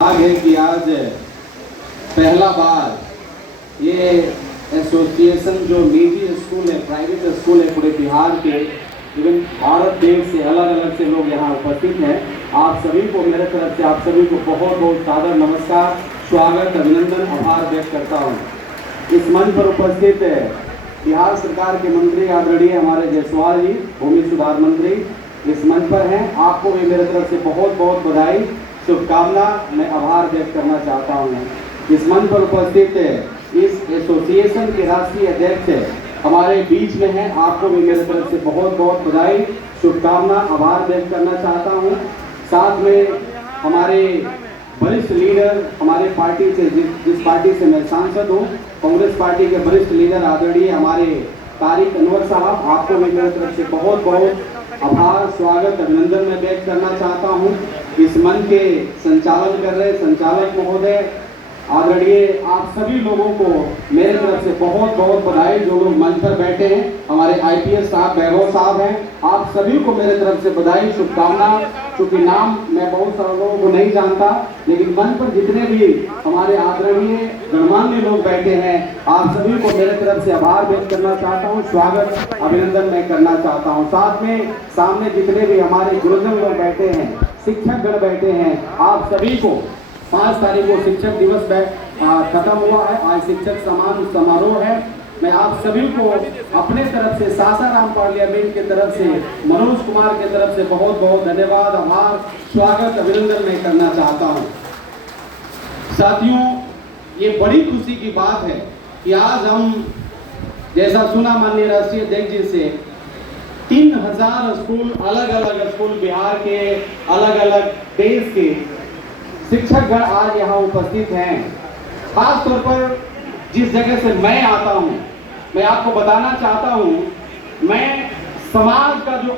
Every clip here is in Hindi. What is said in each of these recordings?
है कि आज पहला बार ये एसोसिएशन जो निजी स्कूल है, प्राइवेट स्कूल है पूरे बिहार के, इवन भारत देश से अलग अलग से लोग यहाँ उपस्थित हैं। आप सभी को मेरे तरफ से आप सभी को बहुत बहुत सादर नमस्कार, स्वागत, अभिनंदन, आभार व्यक्त करता हूँ। इस मंच पर उपस्थित बिहार सरकार के मंत्री आदरणीय हमारे जायसवाल जी, भूमि सुधार मंत्री, इस मंच पर हैं। आपको भी मेरे तरफ से बहुत बहुत बधाई, शुभकामना, मैं आभार व्यक्त करना चाहता हूँ। इस मंच पर उपस्थित इस एसोसिएशन के राष्ट्रीय अध्यक्ष हमारे बीच में हैं। आपको भी मेरे तरफ से बहुत बहुत बधाई, शुभकामना, आभार व्यक्त करना चाहता हूँ। साथ में हमारे वरिष्ठ लीडर, हमारे पार्टी से जिस पार्टी से मैं सांसद हूँ, कांग्रेस पार्टी के वरिष्ठ लीडर आदरणीय हमारे तारिक अनवर साहब, आपको भी मेरे तरफ से बहुत बहुत आभार, स्वागत, अभिनंदन मैं व्यक्त करना चाहता हूँ। इस मंच के संचालन कर रहे संचालक महोदय, आदरणीय आप सभी लोगों को मेरे तरफ से बहुत बहुत बधाई। जो लोग मंच पर बैठे हैं, हमारे आईपीएस साहब, वैभव साहब हैं, आप सभी को मेरे तरफ से बधाई, शुभकामना। क्योंकि नाम मैं बहुत सारे लोगों को नहीं जानता, लेकिन मंच पर जितने भी हमारे आदरणीय गणमान्य लोग बैठे हैं, आप सभी को मेरे तरफ से आभार व्यक्त करना चाहता हूँ, स्वागत, अभिनंदन मैं करना चाहता हूँ। साथ में सामने जितने भी हमारे गुरुजन लोग बैठे हैं, शिक्षक गण बैठे हैं, आप सभी को 5 तारीख को शिक्षक दिवस खत्म हुआ है, आज शिक्षक सम्मान समारोह है। मैं आप सभी को अपने तरफ से, सासाराम पार्लियामेंट की तरफ से, मनोज कुमार की तरफ से बहुत बहुत धन्यवाद, आभार, स्वागत, अभिनंदन मैं करना चाहता हूं। साथियों, ये बड़ी खुशी की बात है कि आज हम, जैसा सुना माननीय राष्ट्रीय अध्यक्ष जी से, 3000 स्कूल, अलग अलग स्कूल बिहार के, अलग अलग देश के शिक्षकगण आज यहाँ उपस्थित हैं। खास तौर पर जिस जगह से मैं आता हूँ, मैं आपको बताना चाहता हूँ, मैं समाज का जो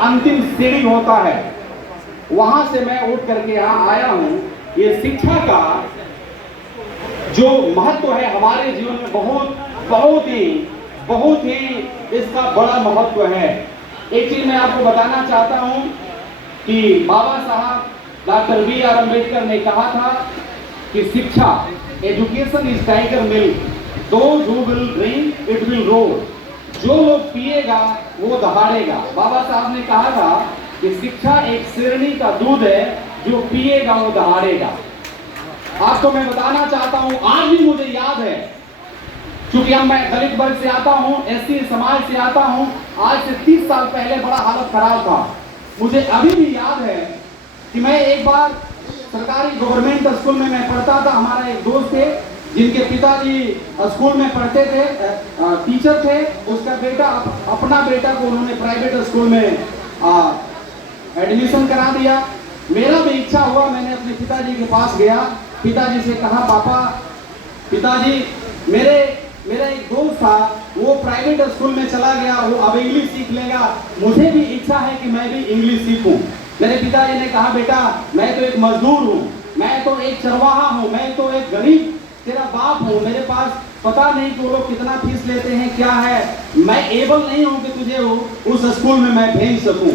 अंतिम सीढ़ी होता है, वहाँ से मैं उठ करके यहाँ आया हूँ। ये शिक्षा का जो महत्व है हमारे जीवन में बहुत ही इसका बड़ा महत्व है। एक चीज मैं आपको बताना चाहता हूँ कि बाबा साहब डॉक्टर बी.आर. अम्बेडकर ने कहा था कि शिक्षा, education is tiger milk, those who will drink it will roar. जो लोग पिएगा वो दहाड़ेगा। बाबा साहब ने कहा था कि शिक्षा एक शेरनी का दूध है, जो पिएगा वो दहाड़ेगा। आपको मैं बताना चाहता हूँ, आज भी मुझे याद है, क्योंकि हम मैं दलित वर्ग से आता हूँ, एससी समाज से आता हूँ। आज से 30 साल पहले बड़ा हालत खराब था। मुझे अभी भी याद है कि मैं एक बार सरकारी गवर्नमेंट स्कूल में मैं पढ़ता था। हमारा एक दोस्त थे जिनके पिताजी स्कूल में पढ़ते थे, टीचर थे। उसका बेटा, अपना बेटा को उन्होंने प्राइवेट स्कूल में एडमिशन करा दिया। मेरा भी इच्छा हुआ, मैंने अपने पिताजी के पास गया, पिताजी से कहा, पापा, पिताजी, मेरा एक दोस्त था, वो प्राइवेट स्कूल में चला गया, वो अब इंग्लिश सीख लेगा, मुझे भी इच्छा है कि मैं भी इंग्लिश सीखूं। मेरे पिताजी ने कहा, बेटा, मैं तो एक मजदूर हूँ, मैं तो एक चरवाहा हूँ, मैं तो एक गरीब तेरा बाप हूँ, मेरे पास पता नहीं कि वो लोग कितना फीस लेते हैं, क्या है, मैं एबल नहीं हूँ कि तुझे उस स्कूल में मैं भेज सकूँ।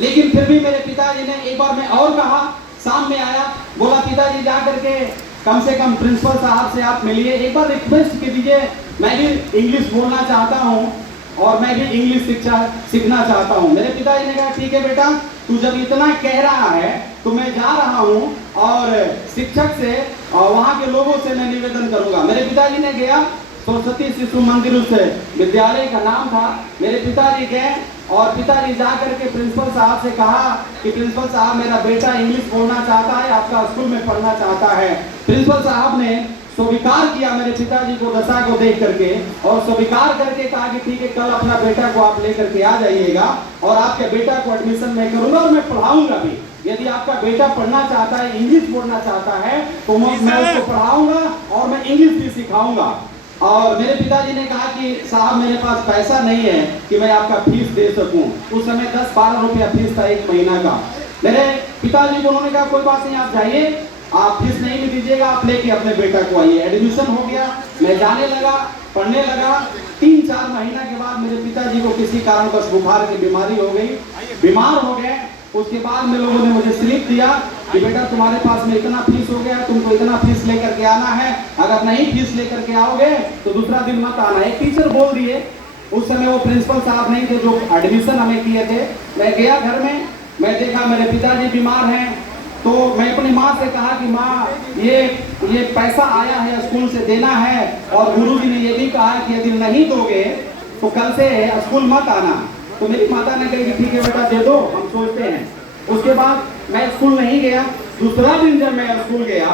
लेकिन फिर भी मेरे पिताजी ने एक बार मैं और कहा, शाम में आया, बोला, पिताजी जा करके कम से कम प्रिंसिपल साहब से आप मिलिए, एक बार रिक्वेस्ट कर दीजिए, मैं भी इंग्लिश बोलना चाहता हूँ और मैं भी इंग्लिश सीखना चाहता हूँ। मेरे पिताजी ने कहा, ठीक है बेटा, तू जब इतना कह रहा है तो मैं जा रहा हूँ और शिक्षक से और वहाँ के लोगों से मैं निवेदन करूँगा। मेरे पिताजी ने गया, सरस्वती शिशु मंदिर उस विद्यालय का नाम था। मेरे पिताजी गए और पिताजी जा करके प्रिंसिपल साहब से कहा कि प्रिंसिपल साहब, मेरा बेटा इंग्लिश बोलना चाहता है, आपका स्कूल में पढ़ना चाहता है। प्रिंसिपल साहब ने स्वीकार किया मेरे पिताजी को दशा को देख करके, और स्वीकार करके कहा कि ठीक है, कल अपना बेटा को आप लेकर के आ जाइएगा और आपके बेटा को एडमिशन मैं करूंगा और मैं पढ़ाऊंगा भी। यदि आपका बेटा पढ़ना चाहता है, इंग्लिश बोलना चाहता है, तो मैं उसको पढ़ाऊंगा और मैं इंग्लिश भी सिखाऊंगा। और मेरे पिताजी ने कहा कि साहब, मेरे पास पैसा नहीं है कि मैं आपका फीस दे सकूं। उस समय 10-12 रुपया फीस था एक महीना का। मेरे पिताजी को उन्होंने कहा, कोई बात नहीं, आप जाइए, आप फीस नहीं भी दीजिएगा, आप लेके अपने बेटा को आइए। एडमिशन हो गया, मैं जाने लगा, पढ़ने लगा। 3-4 महीना के बाद मेरे पिताजी को किसी कारणवश बुखार की बीमारी हो गई, बीमार हो गए। उसके बाद में लोगों ने मुझे स्लिप दिया कि बेटा तुम्हारे पास में इतना फीस हो गया, तुमको इतना फीस लेकर के आना है, अगर नहीं फीस लेकर के आओगे तो दूसरा दिन मत आना। एक टीचर बोल दिए, उस समय वो प्रिंसिपल साहब नहीं थे जो एडमिशन हमें किए थे। मैं गया घर में, मैं देखा मेरे पिताजी बीमार हैं, तो मैं अपनी माँ से कहा कि माँ ये पैसा आया है स्कूल से देना है, और गुरुजी ने ये भी कहा कि यदि नहीं दोगे तो कल से स्कूल मत आना। तो मेरी माता ने कही कि ठीक है बेटा दे दो, हम सोचते हैं। उसके बाद मैं स्कूल नहीं गया। दूसरा दिन जब मैं स्कूल गया,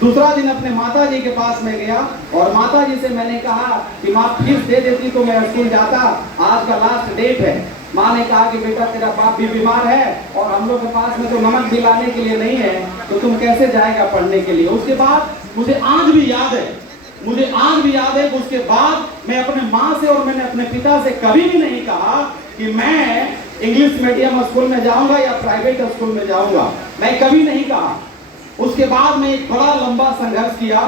दूसरा दिन अपने माता जी के पास में गया और माता जी से मैंने कहा कि माँ फीस दे देती तो मैं स्कूल जाता, आज का लास्ट डेट है। माँ ने कहा कि बेटा तेरा बाप भी बीमार है और हम लोग के पास में तो नमक भी लाने के लिए नहीं है, तो तुम कैसे जाएगा पढ़ने के लिए। उसके बाद मुझे आज भी याद है, उसके बाद मैं अपने माँ से और मैंने अपने पिता से कभी भी नहीं कहा कि मैं इंग्लिश मीडियम स्कूल में जाऊंगा या प्राइवेट स्कूल में जाऊंगा, मैं कभी नहीं कहा। उसके बाद में एक बड़ा लंबा संघर्ष किया।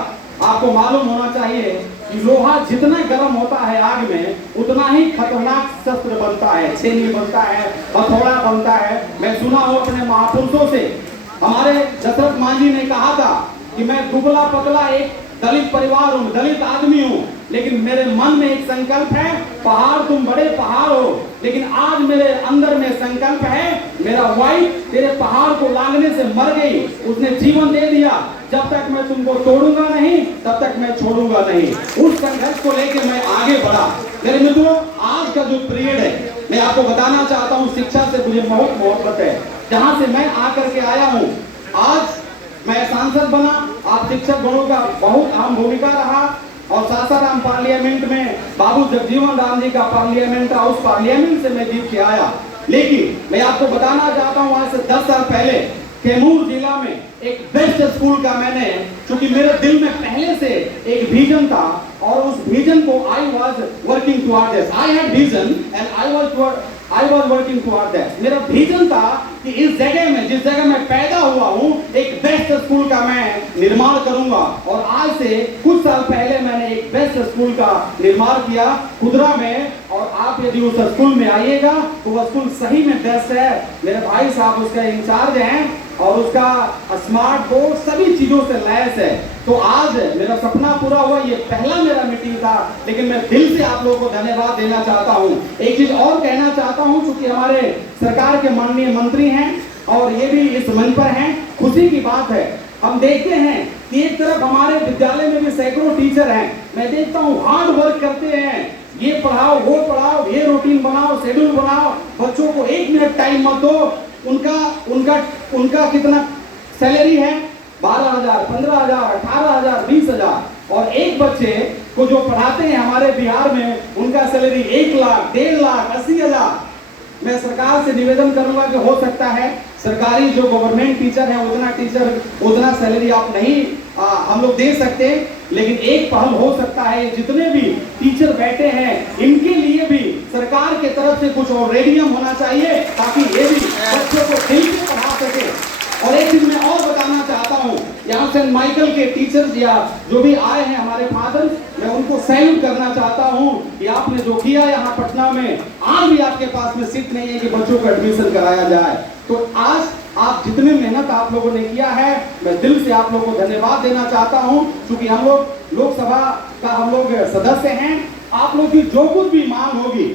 आपको मालूम होना चाहिए कि लोहा जितना गर्म होता है आग में, उतना ही खतरनाक शस्त्र बनता है, छेनी बनता है, हथौड़ा बनता है। मैं सुना हूं अपने महापुरुषों से, हमारे दशरथ मांझी ने कहा था कि मैं दुबला पतला एक दलित परिवार हूँ, दलित आदमी हूँ, लेकिन मेरे मन में एक संकल्प है, पहाड़ तुम बड़े पहाड़ हो, लेकिन आज मेरे अंदर में संकल्प है, मेरा वाइफ तेरे पहाड़ को लांघने से मर गई, उसने जीवन दे दिया, जब तक मैं तुमको तोड़ूंगा नहीं तब तक मैं छोड़ूंगा नहीं। उस संघर्ष को लेकर मैं आगे बढ़ा। मेरे मित्रों, आज का जो पीरियड है, मैं आपको बताना चाहता हूँ, शिक्षा से मुझे बहुत मोहब्बत है। जहाँ से मैं आकर के आया हूँ, आज मैं सांसद बना, आप शिक्षक गणों का बहुत अहम भूमिका रहा, और सासाराम पार्लियामेंट में बाबू जगजीवन राम जी का पार्लियामेंट था, उस पार्लियामेंट से मैं जीत के आया। लेकिन मैं आपको बताना चाहता हूँ, आज से 10 साल पहले कैमूर जिला में एक बेस्ट स्कूल का मैंने, क्योंकि मेरे दिल में पहले से एक विजन था और उस विजन को I was working toward this. I had vision and I was working toward this. मेरा विजन था कि इस जगह में, जिस जगह मैं पैदा हुआ हूँ, एक बेस्ट स्कूल का मैं निर्माण करूंगा। और आज से कुछ साल पहले मैंने एक बेस्ट स्कूल का निर्माण किया खुदरा में, और आप यदि उस स्कूल में आइएगा तो वह स्कूल सही में बेस्ट है। मेरे भाई साहब उसका इंचार्ज हैं और उसका स्मार्ट बोर्ड सभी चीजों से लैस है। तो आज मेरा सपना पूरा हुआ। ये पहला मेरा मीटिंग था, लेकिन मैं दिल से आप लोगों को धन्यवाद देना चाहता हूँ। एक चीज और कहना चाहता हूँ, क्योंकि हमारे सरकार के माननीय मंत्री हैं और ये भी इस मंच पर हैं, खुशी की बात है। हम देखते हैं कि एक तरफ हमारे विद्यालय में भी सैकड़ों टीचर हैं, मैं देखता हूँ हार्ड वर्क करते हैं, ये पढ़ाओ वो पढ़ाओ, ये रूटीन बनाओ, शेड्यूल बनाओ, बच्चों को 1 मिनट टाइम मत दो। उनका कितना सैलरी है, 12,000, 15,000, 18,000, 20,000, और एक बच्चे को जो पढ़ाते हैं हमारे बिहार में, उनका सैलरी 1 लाख, 1.5 लाख, 80,000। मैं सरकार से निवेदन करूंगा कि हो सकता है सरकारी जो गवर्नमेंट टीचर है उतना सैलरी आप नहीं हम लोग दे सकते, लेकिन एक पहल हो सकता है, जितने भी टीचर बैठे हैं इनके लिए भी सरकार के तरफ से कुछ और रेडियम होना चाहिए, ताकि ये भी बच्चों को दिल से पढ़ा सके। और एक चीज मैं और बताना चाहता हूँ, यहाँ सेंट माइकल के टीचर्स या जो भी आए हैं हमारे फादर, मैं उनको सैल्यूट करना चाहता हूँ कि आपने जो किया यहाँ पटना में, आज भी आपके पास में सीट नहीं है कि बच्चों को एडमिशन कराया जाए। तो आज आप जितने मेहनत आप लोगों ने किया है, मैं दिल से आप लोगों को धन्यवाद देना चाहता हूँ, क्योंकि हम लोग लोकसभा का हम लोग सदस्य हैं। आप लोग की जो कुछ भी मांग होगी,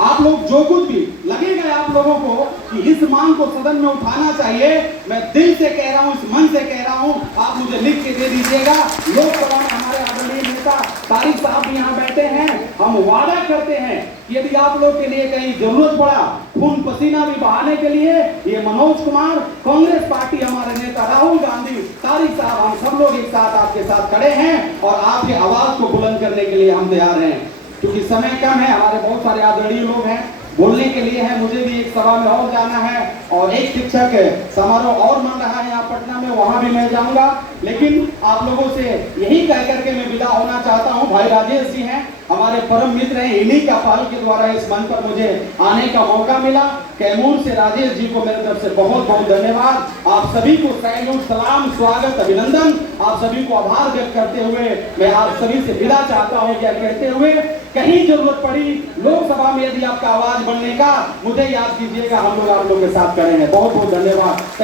आप लोग जो कुछ भी लगेगा आप लोगों को कि इस मांग को सदन में उठाना चाहिए, मैं दिल से कह रहा हूं, इस मन से कह रहा हूं, आप मुझे लिख के दे दीजिएगा। लोकसभा में हमारे आदरणीय नेता तारिक साहब भी यहाँ बैठे हैं, हम वादा करते हैं कि यदि आप लोग के लिए कहीं जरूरत पड़ा, खून पसीना भी बहाने के लिए, ये मनोज कुमार, कांग्रेस पार्टी, हमारे नेता राहुल गांधी, तारिक साहब, हम सब लोग एक साथ आपके साथ खड़े हैं और आपकी आवाज को बुलंद करने के लिए हम तैयार हैं। क्योंकि समय कम है, हमारे बहुत सारे आदरणीय लोग हैं, बोलने के लिए है, मुझे भी एक सभा में और जाना है और एक शिक्षक समारोह और मन रहा है यहाँ पटना में, वहां भी मैं जाऊंगा। लेकिन आप लोगों से यही कह करके मैं विदा होना चाहता हूँ। भाई राजेश जी हैं, हमारे परम मित्र हैं, इन्हीं का पहल के द्वारा इस मंच पर मुझे आने का मौका मिला। कैमूर से राजेश जी को मेरे तरफ से बहुत बहुत धन्यवाद। आप सभी को सैल्यूट, सलाम, स्वागत, अभिनंदन, आप सभी को आभार व्यक्त करते हुए मैं आप सभी से विदा चाहता हूँ, क्या कहते हुए कहीं जरूरत पड़ी लोकसभा में यदि आपका आवाज बनने का, मुझे याद कीजिएगा, हम लोग आप लोग के साथ करेंगे। बहुत बहुत धन्यवाद।